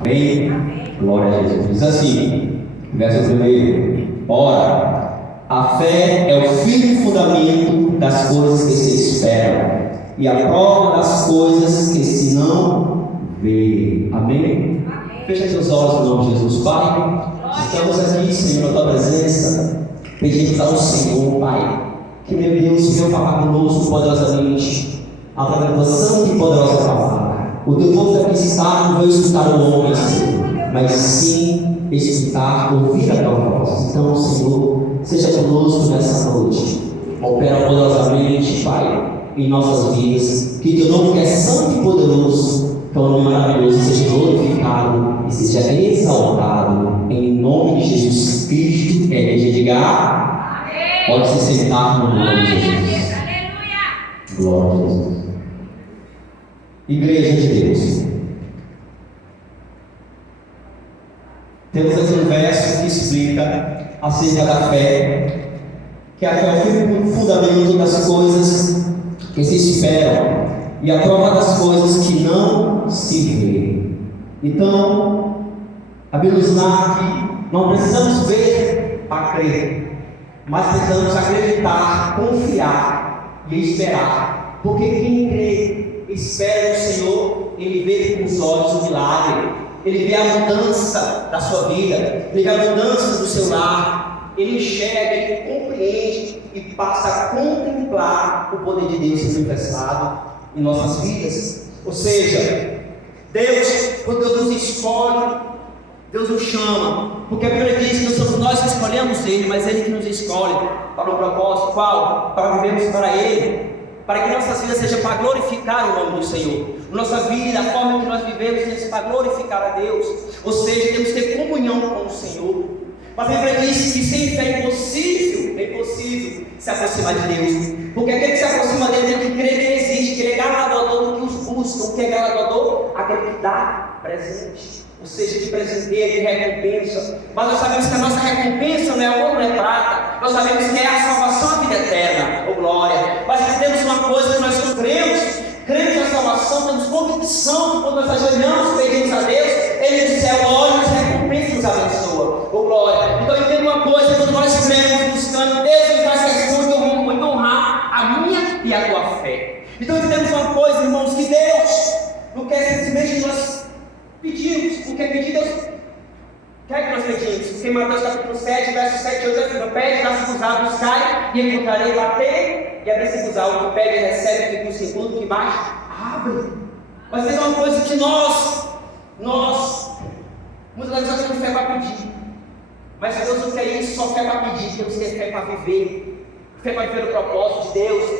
Amém? Glória a Jesus. Diz assim, verso 1: ora, a fé é o firme fundamento das coisas que se esperam e a prova das coisas que se não vê. Amém? Fecha seus olhos em nome de Jesus. Pai, estamos aqui, Senhor, na tua presença, pedimos ao Senhor, Pai, que, meu Deus, venha falar conosco poderosamente, através da tua santa e poderosa palavra. O teu povo daqui está, não veio escutar o homem, Senhor, mas sim escutar, ouvir a tua voz. Então, Senhor, seja conosco nessa noite. Opera poderosamente, Pai, em nossas vidas. Que teu nome, que é santo e poderoso, teu nome maravilhoso, seja glorificado e seja exaltado. Em nome de Jesus Cristo, a igreja diga amém. Pode se sentar no nome de Jesus. Glória a Jesus. Igreja de Deus. Temos aqui um verso que explica acerca da fé, que a fé é o fundamento das coisas que se esperam e a prova das coisas que não se vê. Então, a Bíblia nos narra que não precisamos ver para crer, mas precisamos acreditar, confiar e esperar, porque quem crê, espera no Senhor, ele vê com os olhos o milagre, ele vê a mudança da sua vida, ele vê a mudança do seu lar, ele enxerga, ele compreende e passa a contemplar o poder de Deus manifestado em nossas vidas. Ou seja, Deus, quando Deus nos escolhe, Deus nos chama, porque a Bíblia diz que não somos nós que escolhemos Ele, mas Ele que nos escolhe para um propósito. Qual? Para vivermos para Ele, para que nossas vidas sejam para glorificar o nome do Senhor. Nossa vida, a forma que nós vivemos, seja para glorificar a Deus. Ou seja, temos que ter comunhão com o Senhor. Mas a Bíblia diz que sem fé é impossível se aproximar de Deus. Porque aquele que se aproxima dele tem que crer que Ele existe, que Ele é galardoador do que os buscam. O que é galardoador? Aquele que dá presente. Ou seja, de presenteio, de recompensa. Mas nós sabemos que a nossa recompensa não é ouro, não é prata. Nós sabemos que é a salvação, a vida eterna, ou glória. Mas entendemos uma coisa que nós não cremos na salvação, temos convicção que quando nós ajoelhamos, pedimos a Deus, Ele do céu olha, nos recompensa e nos abençoa, ou glória. Então entenda uma coisa, quando nós cremos, buscando Deus, Ele faz questão de honrar a minha e a tua fé. Então entendemos uma coisa, irmãos, que Deus não quer simplesmente que nós pedimos, porque pedir Deus quer que nós pedimos. Porque em Mateus capítulo 7, verso 7 e 8 afirma: pede, dá-se-vos, buscai, e encontrarei, bater, e abrir-se-vos. O que pede, recebe, o que busca, encontra, o que bate, abre. Mas tem uma coisa que nós muitas vezes nós temos fé para pedir, mas Deus não quer isso, só fé para pedir. Deus quer fé para viver, fé para viver o propósito de Deus,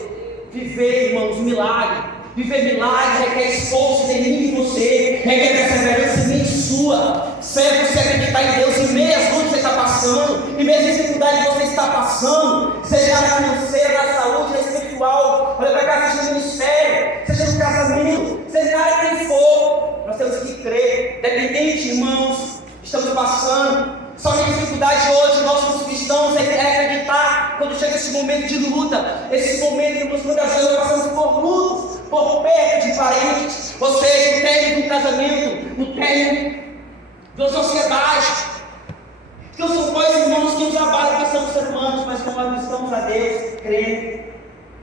viver, irmãos, milagre. Viver milagre requer esforço em mim e você, requer perseverança em mim e sua. Serve você acreditar em Deus em meio às lutas que você está passando, em meio às dificuldades que você está passando, seja na financeira, na saúde, na espiritual, olha para cá, seja no ministério, seja no casamento, seja na área que for. Nós temos que crer, independente, irmãos, estamos passando. Só que a dificuldade hoje, nós como cristãos, é acreditar quando chega esse momento de luta, esse momento que muitas vezes nós passamos por lutas, por perda de parentes, ou seja, o término do casamento, o término da sociedade. Então são coisas, irmãos, que nos abalam, que somos seres humanos, mas quando nós buscamos a Deus, crendo,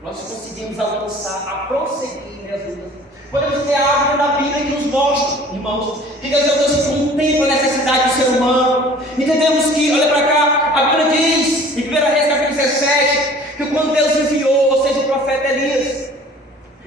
nós conseguimos avançar, a prosseguir nas lutas. Podemos ter algo na Bíblia que nos mostra, irmãos, que Deus contempla a necessidade do ser humano. Entendemos que, olha para cá, a Bíblia diz, em 1 Reis capítulo 17, que quando Deus enviou, ou seja, o profeta Elias,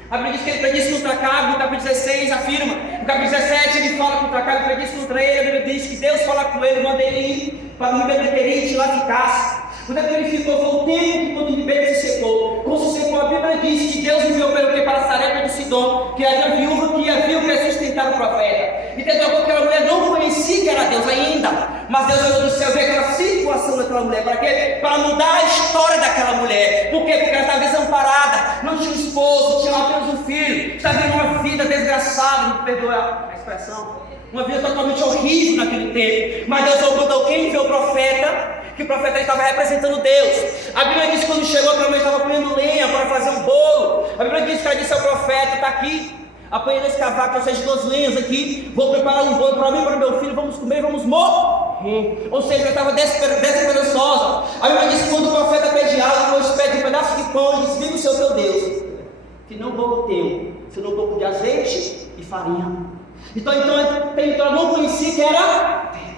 a Bíblia diz que ele predisse contra Acabe. No capítulo 16 afirma, no capítulo 17 ele fala contra Acabe, predisse contra ele. A Bíblia diz que Deus fala com ele, manda ele ir para o ribeiro de Querite, lá ficasse. Quando ele ficou, foi o tempo que quando o ribeiro se secou. Como se secou, a Bíblia diz que Deus enviou pelo que para Sarepta do Sidom, que era a viúva que havia que sustentar o profeta. E tentou que aquela mulher não conhecia que era Deus ainda, mas Deus olhou do céu e viu aquela situação daquela mulher. Para quê? Para mudar a história daquela mulher. Por quê? Porque ela estava desamparada, não tinha um esposo, tinha apenas um filho, estava em uma vida desgraçada, me perdoe a expressão, uma vida totalmente horrível naquele tempo. Mas Deus mandou quem viu o profeta, que o profeta estava representando Deus. A Bíblia diz que quando chegou, aquela mulher estava comendo lenha para fazer um bolo. A Bíblia diz que ela disse ao profeta: está aqui Apanhei nesse cavaco, ou seja, 2 lenhas aqui, vou preparar um bolo para mim e para meu filho, vamos comer, vamos morrer. Ou seja, eu estava desesperançosa. A Bíblia diz que quando o profeta pede água, Deus pede um pedaço de pão e diz: viva o seu teu Deus, que não pouco teu, senão um pouco de azeite e farinha. Então eu não conhecia que era Deus.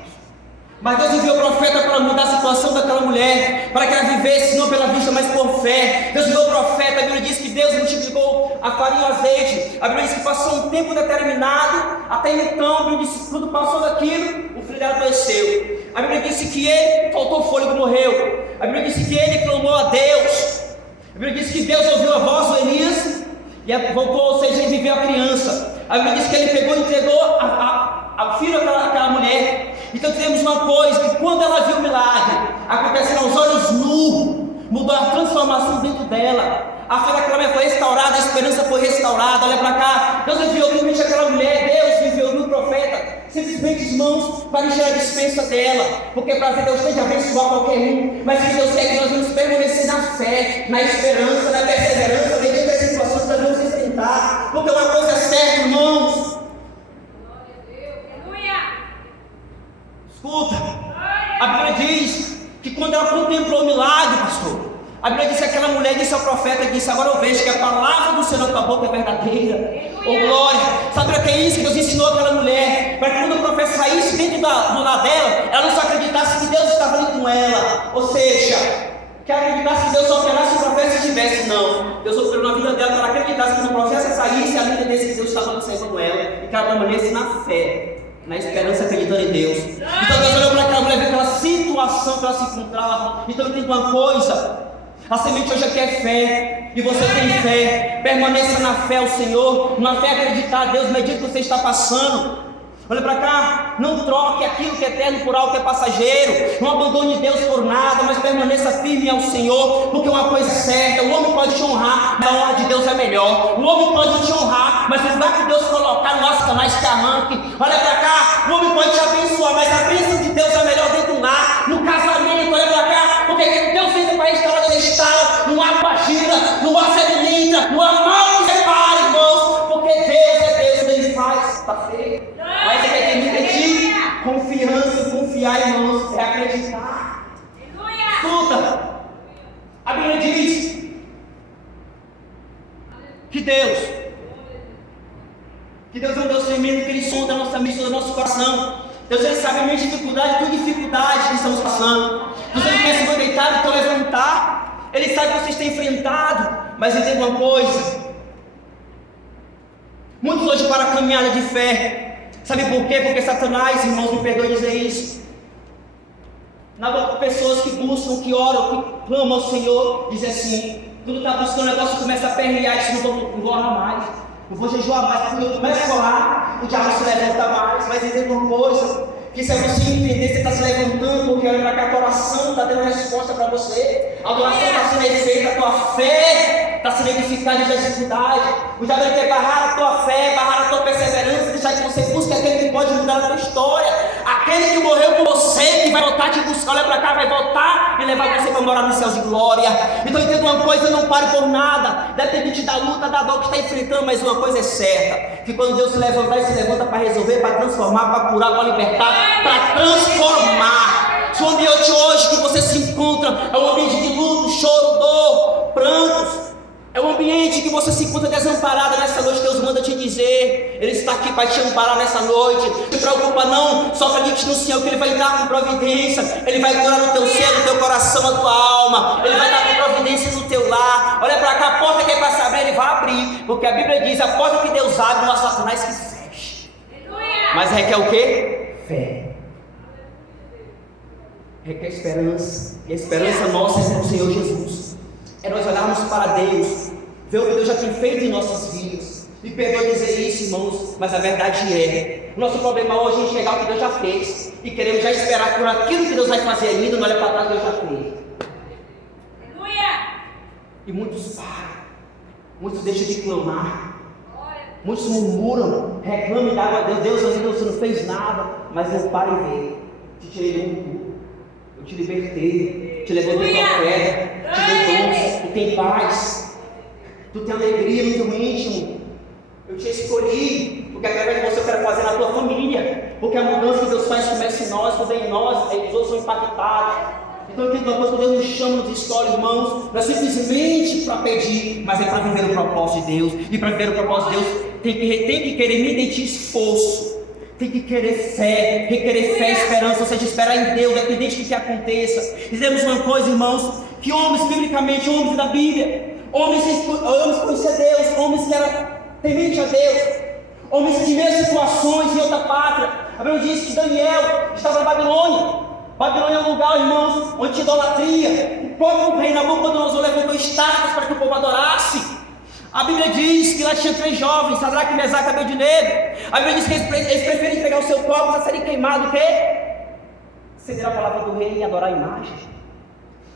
Mas Deus enviou o profeta para mudar a situação daquela mulher, para que ela vivesse não pela vista, mas por fé. Deus enviou o profeta. A Bíblia diz que Deus multiplicou a farinha e o azeite. A Bíblia diz que passou um tempo determinado, até então. A Bíblia diz que quando passou daquilo, o filho dela adoeceu. A Bíblia disse que ele faltou fôlego e morreu. A Bíblia disse que ele clamou a Deus. A Bíblia diz que Deus ouviu a voz do Elias e voltou, ou seja, ele viveu a criança. A Bíblia diz que ele pegou e entregou ao filho daquela mulher. Então temos uma coisa, que quando ela viu o milagre acontecendo aos olhos nus, mudou a transformação dentro dela. A fé daquela mulher foi restaurada, a esperança foi restaurada. Olha para cá, Deus enviou realmente aquela mulher, Deus enviou no profeta, simplesmente as mãos para encher a dispensa dela, porque para ver Deus tem que abençoar qualquer um, mas que Deus quer que nós vamos permanecer na fé, na esperança, na perseverança, mediante as situações que nós vamos enfrentar, porque uma coisa é certa, irmãos. Escuta, a Bíblia diz que quando ela contemplou o milagre, pastor, a Bíblia diz que aquela mulher disse ao profeta, disse: agora eu vejo que a palavra do Senhor na tua boca é verdadeira. Oh glória, sabe o que é isso que Deus ensinou àquela mulher? Para que quando o profeta saísse dentro do lar dela, ela não só acreditasse que Deus estava ali com ela, ou seja, que ela acreditasse que Deus só operasse se o profeta estivesse. Não, Deus operou na vida dela para ela acreditasse que quando o profeta saísse, ela entendesse que Deus estava saindo com ela, e que ela permanecesse na fé, na esperança, acreditando em Deus. Então Deus olhou para aquela mulher, viu aquela situação que ela se encontrava. Então entende uma coisa: a semente hoje aqui é fé, e você tem fé. Permaneça na fé ao Senhor, na fé acreditar a Deus, medida que você está passando. Olha para cá, não troque aquilo que é eterno por algo que é passageiro. Não abandone Deus por nada, mas permaneça firme ao Senhor, porque uma coisa é certa: o homem pode te honrar, mas a honra de Deus é melhor. O homem pode te honrar, mas o lugar que Deus colocar no nosso canal te arranque. Olha para cá, o homem pode te abençoar, mas a bênção de Deus é melhor dentro do lar, no casamento. Olha para cá, porque Deus vem para restaurar, Deus restaura. Não há bagina, não há sedimenta, não há mal que separe, irmãos, porque Deus é Deus, Ele faz, está feio. Mas Ele quer de confiança, confiar, irmãos, é acreditar. Escuta, a Bíblia diz que Deus é um Deus tremendo, que Ele sonda a nossa mente, sonda o nosso coração. Deus, Ele sabe a minha dificuldade, tudo dificuldade que estamos passando. Deus, Ele quer se for deitado, então levantar. Ele sabe que vocês têm enfrentado, mas entenda uma coisa: muitos hoje para a caminhada de fé. Sabe por quê? Porque Satanás, irmãos, me perdoe dizer isso, na boca de pessoas que buscam, que oram, que clamam ao Senhor, diz assim: quando está buscando o negócio, começa a perrear, diz: não vou orar mais, não vou jejuar mais. Quando eu começo a orar, o diabo se levanta mais. Mas entenda uma coisa, que se você entender, você está se levantando, porque olha para cá, a tua oração está dando resposta para você, a oração está sendo feita, a tua fé está sendo edificada em dificuldade. O diabo quer barrar a tua fé, barrar a tua perseverança, deixar que você busque aquele que pode mudar a tua história, aquele que morreu por você, que vai voltar te buscar. Olha para cá, vai voltar e levar você para morar nos céus de glória. Então entenda uma coisa: não pare por nada, depende da luta, da dor que está enfrentando, mas uma coisa é certa, que quando Deus se levantar, Ele se levanta para resolver, para transformar, para curar, para libertar, para transformar. Se o ambiente hoje que você se encontra é um ambiente de luto, choro, dor, prantos, é um ambiente que você se encontra desamparada nessa noite, Deus manda te dizer: Ele está aqui para te amparar nessa noite. Não se preocupa não, só acredite no Senhor, que Ele vai dar com providência. Ele vai curar no teu ser, no teu coração, na tua alma. Ele vai dar com providência no teu lar. Olha para cá, a porta que é para se abrir, Ele vai abrir, porque a Bíblia diz: a porta que Deus abre, não há Satanás que feche. Mas requer o quê? Fé. Requer esperança. E a esperança nossa é no Senhor Jesus. É nós olharmos para Deus, ver o que Deus já tem feito em nossas vidas. Me perdoe dizer isso, irmãos, mas a verdade é: o nosso problema hoje é enxergar o que Deus já fez e queremos já esperar por aquilo que Deus vai fazer ainda, não olha para trás, Deus já fez. E muitos param, muitos deixam de clamar, muitos murmuram, reclamam da água a Deus: Deus, ainda você não fez nada. Mas não para e vê: te tirei do mundo, eu te libertei, te levantei da queda, te dei dons, tu tem paz, tu tem alegria no teu íntimo. Eu te escolhi, porque através de você eu quero fazer na tua família. Porque a mudança que Deus faz começa em nós, quando é em nós, os outros são impactados. Então eu tenho uma coisa que Deus nos chama, nos escolhe, irmãos, não é simplesmente para pedir, mas é para viver o propósito de Deus. E para viver o propósito de Deus, tem que querer mediante esforço. Tem que querer fé, requerer fé e esperança, ou seja, esperar em Deus, independente do que aconteça. Dizemos uma coisa, irmãos, que homens, biblicamente, homens da Bíblia, homens que conheciam Deus, homens que eram temente a Deus, homens que tiveram situações em outra pátria. A Bíblia diz que Daniel estava na Babilônia. Babilônia é um lugar, irmãos, onde tinha idolatria. O próprio rei Nabucodonosor levantou estátuas para que o povo adorasse. A Bíblia diz que lá tinha 3 jovens, Sadraque, Mesaque e Abednego. A Bíblia diz que eles preferiram entregar o seu corpo a serem queimados do que ceder a palavra do rei e adorar a imagem.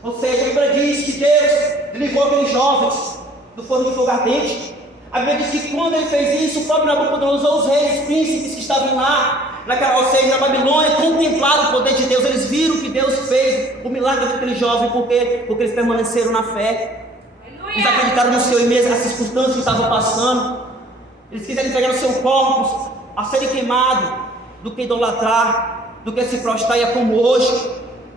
Ou seja, a Bíblia diz que Deus livrou aqueles jovens do forno de fogo ardente. A Bíblia diz que quando ele fez isso, o próprio Nabucodonosor, os reis, os príncipes que estavam lá, ou seja, na Babilônia, contemplaram o poder de Deus. Eles viram que Deus fez o milagre daquele jovem, porque eles permaneceram na fé. Eles acreditaram no Senhor e mesmo as circunstâncias que estavam passando. Eles quiseram entregar o seu corpo a serem queimados, do que idolatrar, do que se prostrar, e é como hoje.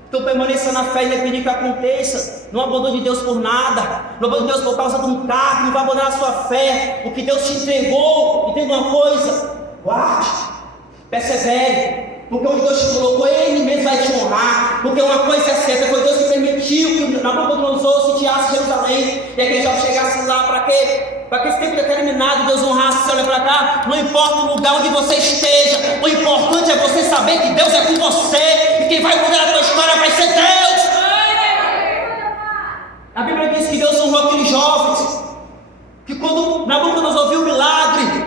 Então permaneça na fé, independente do que aconteça. Não abandone Deus por nada. Não abandone Deus por causa de um cargo. Não vai abandonar a sua fé. O que Deus te entregou. Entenda uma coisa: guarde, persevere. Porque onde Deus te colocou, Ele mesmo vai te honrar. Porque uma coisa é certa: foi Deus que permitiu que Nabucodonosor sitiasse Jerusalém. E aquele jovem chegasse lá para quê? Para que esse tempo determinado Deus honrasse. Você olha para cá, não importa o lugar onde você esteja, o importante é você saber que Deus é com você. E quem vai mudar a tua história vai ser Deus. A Bíblia diz que Deus honrou aqueles jovens, que quando Nabucodonosor viu o milagre,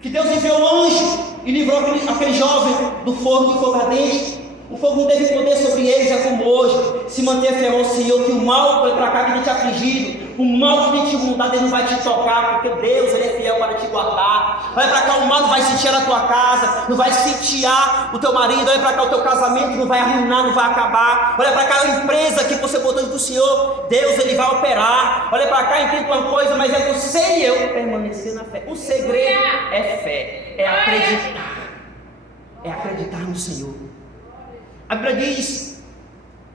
que Deus enviou o anjo e livrou aquele jovem do forno de fogo ardente. O fogo não teve poder sobre eles, é como hoje. Se manter fiel ao Senhor, que o mal vai para cá que tem te afligido, o mal que tem te mudado, Ele não vai te tocar, porque Deus, Ele é fiel para te guardar. Olha para cá, o mal não vai sitiar a tua casa, não vai sitiar o teu marido. Olha para cá, o teu casamento não vai arruinar, não vai acabar. Olha para cá, a empresa que você botou do Senhor, Deus, Ele vai operar. Olha para cá, entenda uma coisa, mas é você e eu permanecer na fé. O segredo é fé, é acreditar. É acreditar no Senhor. A Bíblia diz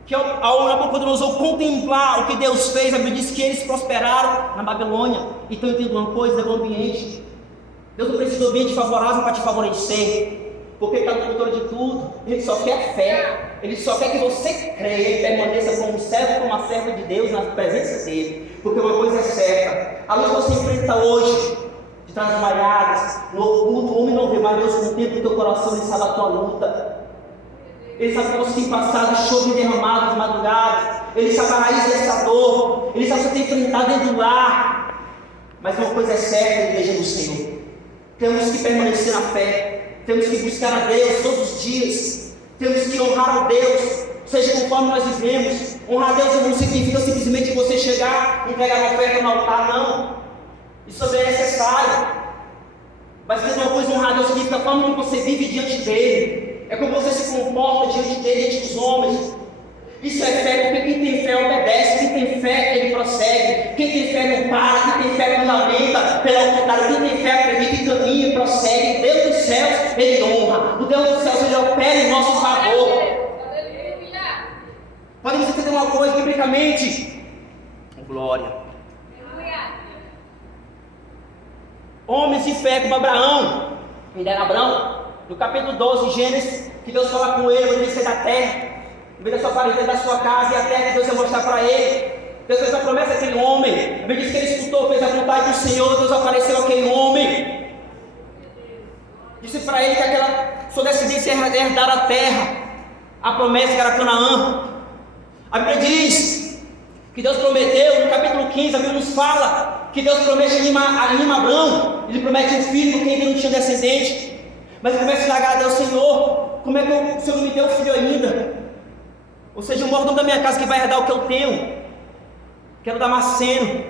que ao Nabucodonosor contemplar o que Deus fez, a Bíblia diz que eles prosperaram na Babilônia. Então entenda uma coisa, do ambiente. Deus não precisa de um ambiente favorável para te favorecer, porque Ele está no controle de tudo. Ele só quer fé. Ele só quer que você creia e permaneça como um servo, como uma serva de Deus na presença dEle. Porque uma coisa é certa: a luta que você enfrenta hoje, de trás malhadas, no oculto, o homem não vê, mas Deus contempla o teu coração, Ele sabe a tua luta. Ele sabe que você tem passado chove derramado de madrugadas. Ele sabe a raiz dessa dor. Ele sabe que você tem enfrentado dentro do lar. Mas uma coisa é certa, igreja do Senhor: temos que permanecer na fé. Temos que buscar a Deus todos os dias. Temos que honrar a Deus, seja conforme nós vivemos. Honrar a Deus não significa simplesmente você chegar e entregar uma oferta no altar, não. Isso também é necessário. Mas uma coisa, honrar a Deus significa a forma como você vive diante dEle. É como você se comporta diante dele, diante dos homens. Isso é fé, porque quem tem fé obedece, quem tem fé ele prossegue, quem tem fé não para, quem tem fé não lamenta, pelo contrário, quem tem fé acredita e caminha e prossegue. Deus dos céus, Ele honra, o Deus dos céus, Ele opera em nosso favor. Podemos entender uma coisa biblicamente? Glória. Homens de fé como Abraão. Quem era Abraão? No capítulo 12 de Gênesis, que Deus fala com ele, ele sai da terra, no meio da sua parede, da sua casa, e a terra que Deus ia mostrar para ele. Deus fez a promessa àquele homem. A Bíblia diz que ele escutou, fez a vontade do Senhor. Deus apareceu àquele homem, disse para ele que aquela sua descendência ia herdar a terra, a promessa que era Canaã. A Bíblia diz que Deus prometeu, no capítulo 15, a Bíblia nos fala que Deus promete anima Abraão. Ele promete um filho porque ele não tinha descendente. Mas ele começa a indagar a Deus: Senhor, como é que o Senhor não me deu filho ainda? Ou seja, o mordomo da minha casa que vai herdar o que eu tenho, quero Damasceno.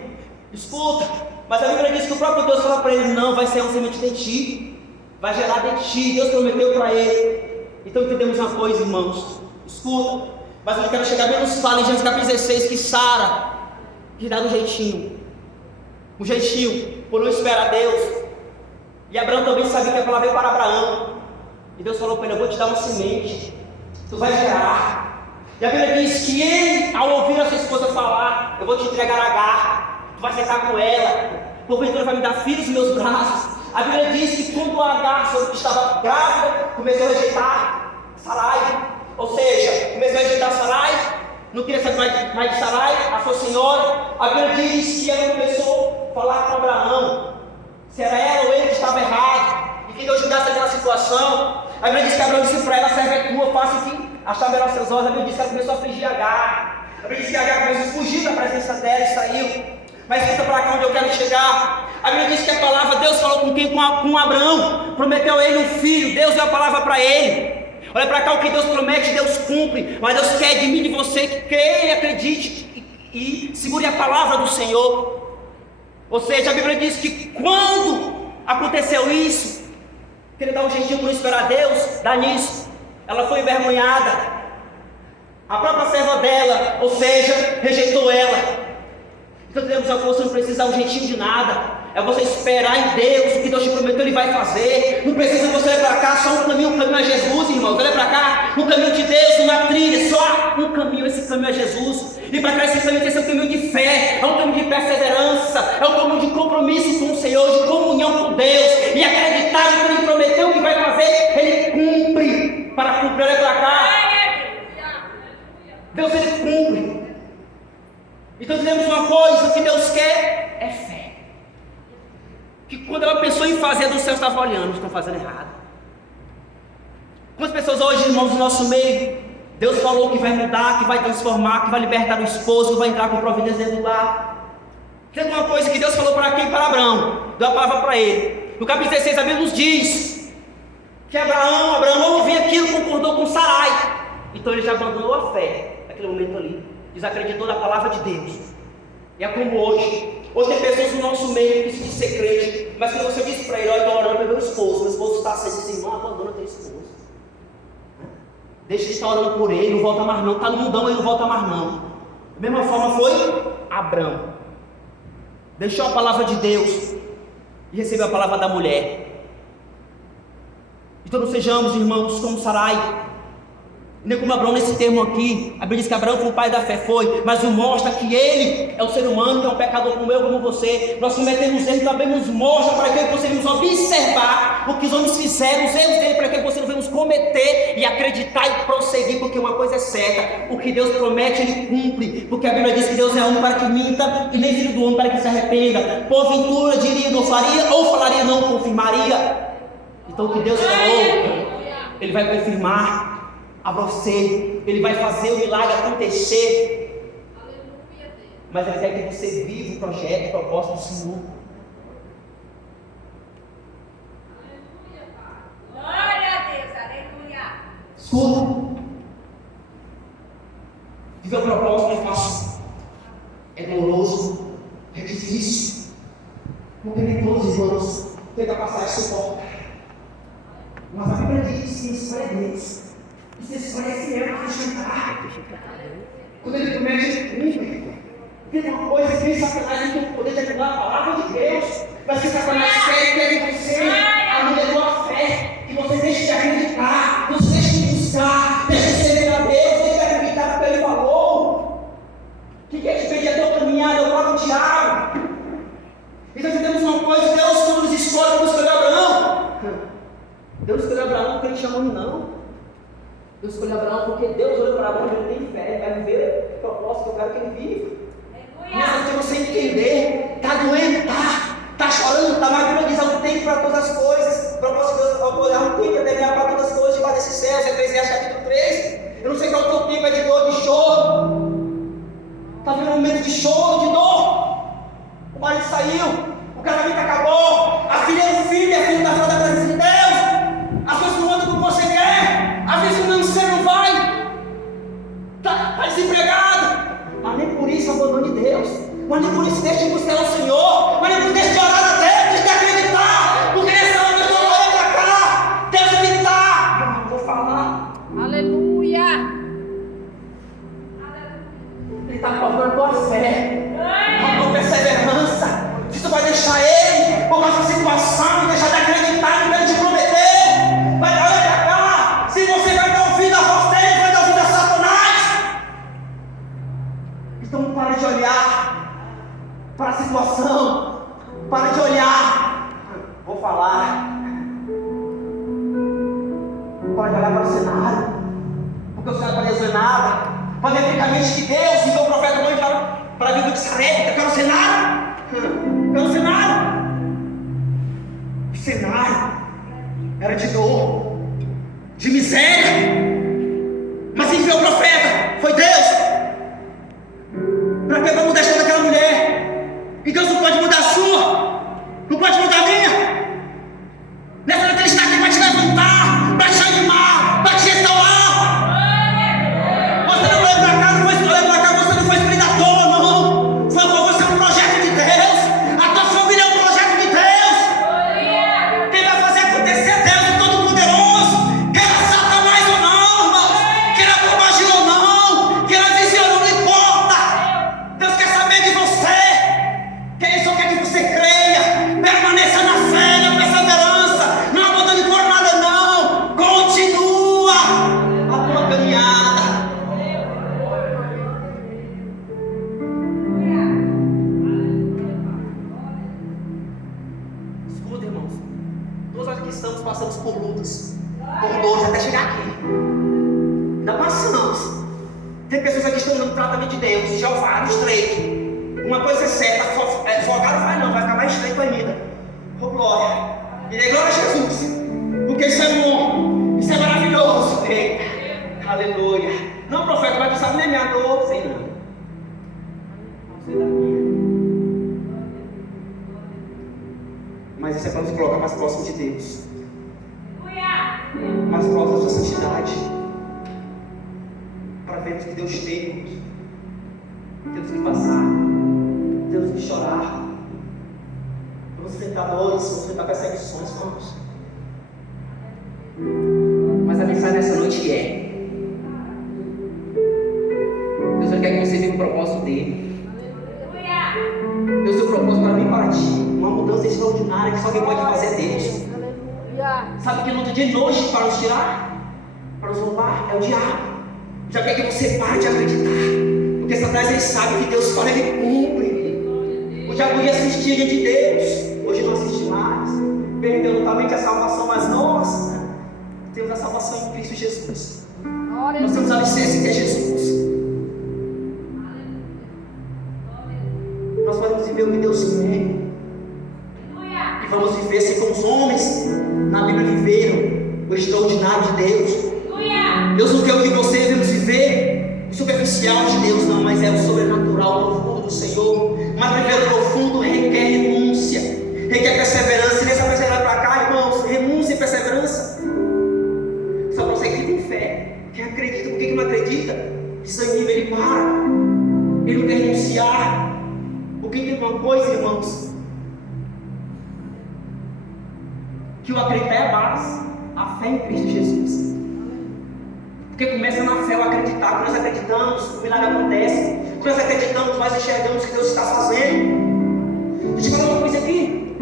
Escuta, mas a Bíblia diz que o próprio Deus fala para ele: não, vai ser um semente de ti, vai gerar de ti. Deus prometeu para ele. Então entendemos uma coisa, irmãos. Escuta, mas eu quero chegar bem nos fala em Gênesis capítulo 16 que Sara, que dá um jeitinho. por não esperar Deus. E Abraão também sabia que a palavra veio para Abraão. E Deus falou para ele: eu vou te dar uma semente, tu vai gerar. E a Bíblia diz que ele, ao ouvir a sua esposa falar: eu vou te entregar Agar, tu vai sentar com ela, porventura vai me dar filhos nos meus braços. A Bíblia diz que quando Agar soube que estava grávida, começou a rejeitar Sarai. Ou seja, começou a rejeitar Sarai, não queria saber mais de Sarai, a sua senhora. A Bíblia diz que ela começou a falar com Abraão se era ela ou ele que estava errado, e que Deus mudasse aquela situação. A Bíblia diz que Abraão disse para ela: serve é tua, faça o que achar melhor seus olhos. A Bíblia diz que ela começou a afligir Agar. A Bíblia diz que Agar começou a fugir da presença dela e saiu. Mas escuta para cá onde eu quero chegar. A Bíblia diz que a palavra, Deus falou com quem? Com Abraão, prometeu a ele um filho. Deus deu a palavra para ele. Olha para cá, o que Deus promete, Deus cumpre. Mas Deus quer de mim e de você que creia e acredite e segure a palavra do Senhor. Ou seja, a Bíblia diz que quando aconteceu isso, queria dar um jeitinho para não esperar Deus, dá nisso. Ela foi envergonhada. A própria serva dela, ou seja, rejeitou ela. Então temos a você não precisa dar um jeitinho de nada. É você esperar em Deus, o que Deus te prometeu Ele vai fazer. Não precisa você olhar para cá, só um caminho é Jesus, irmãos. Olha para cá, um caminho de Deus, uma trilha, só um caminho, esse caminho é Jesus. E para cá esse caminho tem que ser um caminho de fé, é um caminho de perseverança, é um caminho de compromisso com o Senhor, de comunhão com Deus, e acreditar que Ele prometeu que vai fazer, Ele cumpre. Para cumprir, olha para cá, Deus Ele cumpre. Então temos uma coisa que Deus quer, é fé. Que quando ela pensou em fazer, do céu estava olhando, estão fazendo errado. Quantas pessoas hoje, irmãos, no nosso meio, Deus falou que vai mudar, que vai transformar, que vai libertar o esposo, que vai entrar com providência dentro do lar. Tem uma coisa que Deus falou para quem? Para Abraão, deu a palavra para ele. No capítulo 16 a Bíblia nos diz que Abraão ouviu aquilo, concordou com Sarai. Então ele já abandonou a fé naquele momento ali, desacreditou da palavra de Deus. E é como hoje tem pessoas no nosso meio que se diz ser crente, mas quando você diz para ele: olha, estou orando pelo meu esposo está saindo assim, irmão, abandona teu esposo, deixa de estar orando por ele, não volta mais não, está no mundão, ele não volta mais não. Da mesma forma foi Abraão, deixou a palavra de Deus e recebeu a palavra da mulher. Então não sejamos, irmãos, como Sarai, nem como Abraão nesse termo aqui. A Bíblia diz que Abraão foi o pai da fé, foi, mas não mostra que ele é o ser humano, que é um pecador como eu, como você. Nós cometemos erros, também nos mostra para que possamos observar o que os homens fizeram, os erros dele, para que você não venhamos cometer e acreditar e prosseguir, porque uma coisa é certa: o que Deus promete, Ele cumpre, porque a Bíblia diz que Deus é homem para que minta e nem filho do homem para que se arrependa. Porventura diria não faria, ou falaria não confirmaria. Então o que Deus falou, Ele vai confirmar a você, Ele vai fazer o milagre acontecer. Mas Ele quer que você viva o projeto, o propósito do Senhor. Glória a Deus, aleluia. Escuta, viver o propósito não é fácil, é doloroso, é difícil. Não tem todos os irmãos ter capacidade de suportar. Mas a Bíblia diz que isso é Deus. Vocês parecem eu acrescentar. Quando ele promete, ele cumpre. Tem uma coisa que Satanás não tem o poder de anular a palavra de Deus, mas que Satanás quer que você anule a tua fé, que você deixe de acreditar, você deixe de buscar, deixe de servir a Deus, deixe de acreditar no que Ele falou. Que quer te pedir a tua caminhada, o próprio Tiago. Então entendemos uma coisa: Deus, quando nos escolhe, não escolheu Abraão. Deus escolheu Abraão porque Ele chamou não. Deus escolheu Abraão porque Deus olhou para Abraão e ele tem fé, ele vai viver o propósito que eu quero que ele viva. Mas se você entender, está doendo, está chorando, está, mas a Bíblia diz: há um tempo para todas as coisas, propósito de Deus, há um tempo para terminar para todas as coisas debaixo desses céus. Eclesiastes capítulo 3. Eu não sei qual é o teu tempo, é de dor, de choro. Está vivendo um momento de choro, de dor. O marido saiu, o casamento acabou, a filha é um filho, é filho da fora da presença de Deus. As coisas não andam como você quer, às vezes você não vai, está desempregado, mas nem por isso abandone Deus, mas nem por isso deixe de buscar o Senhor, mas nem por isso deixe de orar a Deus, deixe de acreditar, porque nessa hora eu estou olhando para cá, Deus ele está, eu não vou falar, Aleluia. Ele está provando a tua fé, a tua perseverança, se tu vai deixar Ele. parar de olhar para o cenário, porque o cenário pode resolver nada. Pode ver que Deus enviou o profeta Moisés para a vida de Sarepta. Qual é o cenário? Qual é o cenário? O cenário era de dor, de miséria. Mas quem enviou o profeta foi Deus. Para quê? Para mudar a história daquela mulher. E Deus não pode mudar a sua, não pode mudar a minha. Nessa hora que Ele está aqui para te levantar, para te animar, para te restaurar. Você não veio para cá, não foi escolher para cá, você não foi escolhido à toa, não. Foi por você um projeto de Deus. A tua família é um projeto de Deus. Quem vai fazer acontecer é Deus, o Todo-Poderoso. Queira Satanás ou não, irmãos. Queira bobagem ou não. Queira visionar, não importa. Deus quer saber de você. Ele só quer que você creia. Permaneça na fé, na perseverança. Não abandone por nada, não. Continua a tua caminhada. Escuta, irmãos. Todos nós que estamos passamos por lutas, por dores até chegar aqui. Ainda passamos. Tem pessoas aqui que estão no tratamento de Deus, de Jeová, no estreito. Uma coisa é certa, folgado vai não, vai ficar mais estreito ainda. Oh glória. E dê glória a Jesus. Porque isso é bom, isso é maravilhoso. Eita, aleluia. Não, profeta, mas tu sabe nem minha dor. Sei não. Não sei da minha. Mas isso é para nos colocar mais próximo de Deus. Mais próximo da sua santidade. Para vermos que Deus tem. Temos que passar. Temos que chorar. Vamos enfrentar dores, vamos enfrentar perseguições, vamos. Mas a mensagem dessa noite é: Deus quer que você viva o propósito dele. Deus tem um propósito para mim e para ti. Uma mudança extraordinária que só quem pode fazer é Deus. Sabe que luta de noite para nos tirar, para nos roubar? É o diabo. Já quer que você pare de acreditar. Porque Satanás ele sabe que Deus fala, ele cumpre. O diabo ia assistir diante de Deus, hoje não assiste mais. Perdeu totalmente a salvação, mas nós temos a salvação em Cristo Jesus. Nós temos a licença que é Jesus. Nós vamos viver o que Deus quer. E vamos viver assim como os homens na Bíblia viveram, o extraordinário de Deus. Deus não quer o que você devemos viver, o superficial de Deus não, mas é o sobrenatural, o profundo do Senhor. Mas viver o profundo requer renúncia, requer perseverança. E nessa perseverança para cá, irmãos, renúncia e perseverança. Só para você que tem fé, que acredita. Por que não acredita? Desanima, ele para. Ele não quer renunciar. Porque tem uma coisa, irmãos, que o acreditar é a base, a fé em Cristo Jesus. Porque começa na fé o acreditar. Quando nós acreditamos, o milagre acontece. Quando nós acreditamos, nós enxergamos o que Deus está fazendo. Deixa eu falar uma coisa aqui.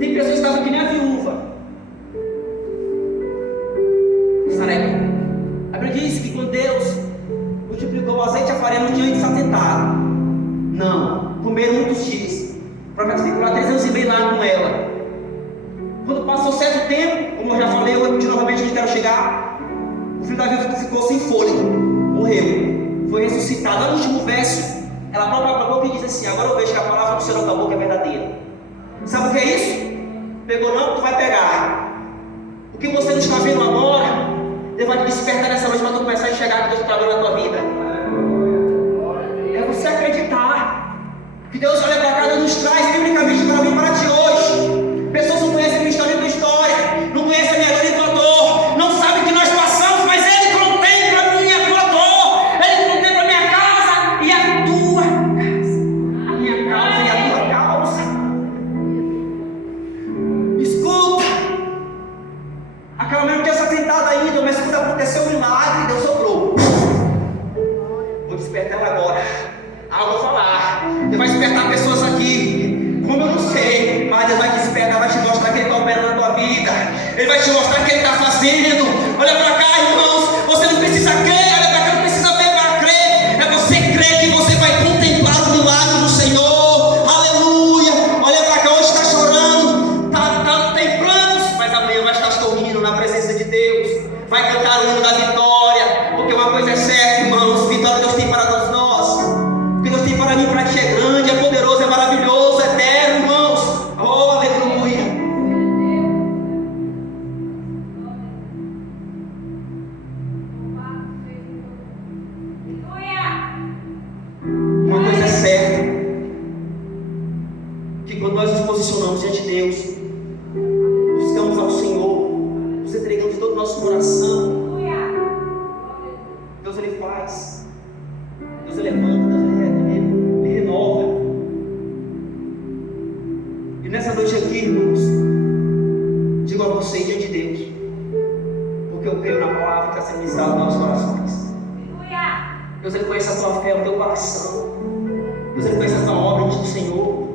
Tem pessoas que estavam que nem a viúva Sarepta. A Bíblia diz que quando Deus multiplicou o azeite e a farinha, não tinha de estar tentado. Não, comeram muitos dias. O profeta ficou lá 3 anos e meio lá com ela. Quando passou certo tempo, como eu já falei, eu de novamente onde quero chegar, o filho da viúva ficou sem fôlego, morreu, foi ressuscitado. Lá no último verso, ela própria abre a boca e diz assim: agora eu vejo que a palavra do Senhor da boca é verdadeira. Sabe o que é isso? Pegou não, tu vai pegar. O que você não está vendo agora, Deus vai te despertar nessa noite para tu começar a enxergar que Deus está trabalhando na tua vida. É você acreditar que Deus olha para cá e nos traz biblicamente para mim e para ti hoje. Pessoas não conhecem a minha história, não conhecem a minha dor e a tua dor, não sabem o que nós passamos, mas Ele contempla a minha e a tua dor, Ele contempla a minha casa e a tua casa, a minha causa e a tua causa. Escuta, aquela mulher não tinha se atentado ainda, mas quando aconteceu o milagre, Deus sobrou. Vou despertar ela agora. Eu vou falar. Deus vai despertar pessoas aqui, como eu não sei, mas Deus vai te despertar, vai te mostrar que Ele está operando na tua vida. Ele vai te mostrar o que Ele está fazendo. Olha para cá, irmãos. Você não precisa crer, olha para cá, não precisa ver para crer. É você crer que você vai contemplar o milagre do Senhor. Aleluia. Olha para cá, hoje está chorando, tem planos, mas amanhã vai estar sorrindo na presença de vai cantar o hino da vitória, porque uma coisa é certa, irmãos, vitória Deus tem para todos nós. O que Deus tem para mim, para ti é grande, é poderoso, é maravilhoso, é eterno, irmãos. Oh, aleluia. Uma coisa é certa, que quando nós nos posicionamos diante de Deus, buscamos ao Senhor, nos entregamos todo o nosso coração, Deus Ele faz, Deus Ele levanta, Deus Ele renova. E nessa noite aqui, irmãos, digo a vocês diante de Deus, porque eu creio na palavra que está sendo ministrada nos nossos corações. Deus Ele conhece a tua fé, o teu coração. Deus Ele conhece a tua obra diante do Senhor.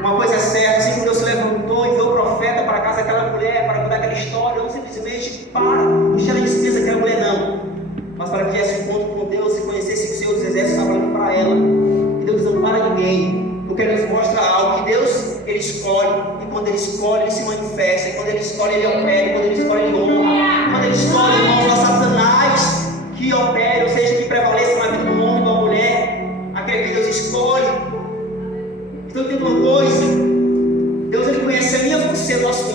Uma coisa é certa, assim que Deus se levantou e enviou o profeta para a casa daquela mulher, para contar aquela história, não simplesmente para encher a despesa daquela mulher, não, mas para que tivesse um encontro com Deus e conhecesse que o Senhor dos Exércitos estava falando para ela. Que Deus não para ninguém, porque Ele nos mostra algo, que Deus Ele escolhe, e quando Ele escolhe, Ele se manifesta, e quando Ele escolhe, Ele opera, e quando Ele escolhe, Ele honra. Quando Ele escolhe, irmãos, a Satanás que opere, ou seja, que prevaleça na vida do homem e da mulher, aquele que Deus escolhe. Então, tem uma coisa, Deus Ele conhece a minha, você, nosso